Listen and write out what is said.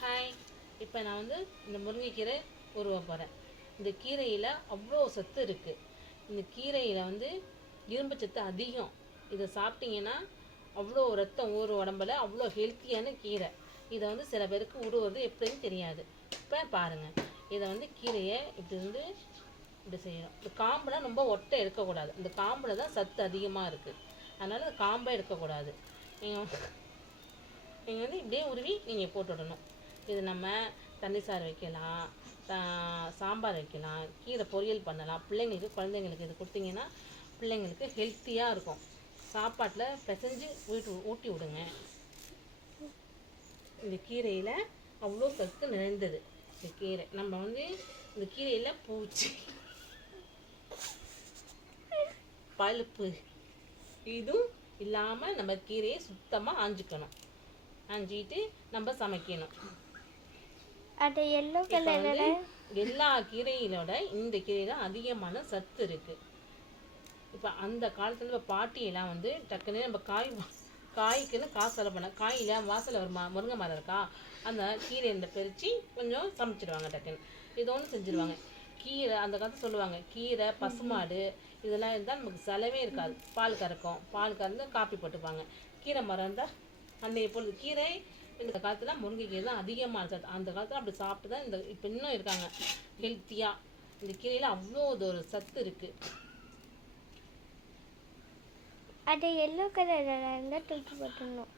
Hi, இப்போ நான் வந்து இந்த முருங்கைக்கீரை உருவ போகிறேன். இந்த கீரையில் அவ்வளோ சத்து இருக்குது. இந்த கீரையில் வந்து இரும்பு சத்து அதிகம். இதை சாப்பிட்டீங்கன்னா அவ்வளோ ரத்தம் ஊறும் உடம்புல. அவ்வளோ ஹெல்த்தியான கீரை. இதை வந்து சில பேருக்கு உருவது எப்படின்னு தெரியாது. இப்போ பாருங்கள், இதை வந்து கீரையை இப்படி வந்து இப்படி செய்யணும். இந்த காம்புலாம் ரொம்ப ஒட்டை எடுக்கக்கூடாது. இந்த காம்பில் தான் சத்து அதிகமாக இருக்குது. அதனால் இந்த காம்பை எடுக்கக்கூடாது. நீங்கள் வந்து இப்படியே உருவி நீங்கள் போட்டுவிடணும். இது நம்ம தண்ணி சாறு வைக்கலாம், சாம்பார் வைக்கலாம், கீரை பொரியல் பண்ணலாம். பிள்ளைங்களுக்கு குழந்தைங்களுக்கு இது கொடுத்தீங்கன்னா பிள்ளைங்களுக்கு ஹெல்த்தியாக இருக்கும். சாப்பாட்டில் பிசைஞ்சு ஊட்டி விடுங்க. இந்த கீரையில் அவ்வளோ சத்து நிறைந்தது. இந்த கீரை நம்ம வந்து இந்த கீரையில் பூச்சி பழுப்பு இதுவும் இல்லாமல் நம்ம கீரையை சுத்தமாக ஆஞ்சிக்கணும். ஆஞ்சிட்டு நம்ம சமைக்கணும். அது எல்லோ கலர்ல எல்லா கீரையிலோட இந்த கீரையில அதிகமான சத்து இருக்குது. இப்போ அந்த காலத்தில் இப்போ பாட்டியெல்லாம் வந்து டக்குன்னு நம்ம காய்க்குன்னு காசு செலவு பண்ண காயில் வாசலில் ஒரு முருங்கை மரம் இருக்கா, அந்த கீரையை பறித்து கொஞ்சம் சமைச்சிடுவாங்க. டக்குன்னு இதோன்னு செஞ்சுருவாங்க. கீரை அந்த காலத்தில் சொல்லுவாங்க, கீரை பசுமாடு இதெல்லாம் இருந்தால் நமக்கு செலவே இருக்காது. பால் கறக்கும், பால் கறந்து காப்பி போட்டுப்பாங்க. கீரை மரம் இருந்தால் அன்றைய பொழுது கீரை இந்த காலத்தில் முருங்கைக்கீரை தான் அதிகமான சத்து. அந்த காலத்தில் அப்படி சாப்பிட்டு தான் இந்த இப்போ இன்னும் இருக்காங்க ஹெல்த்தியாக. இந்த கீரையில் அவ்வளோ ஒரு சத்து இருக்குது. அது எல்லோ கலரில் இருந்தால் தூக்கி போட்டுடணும்.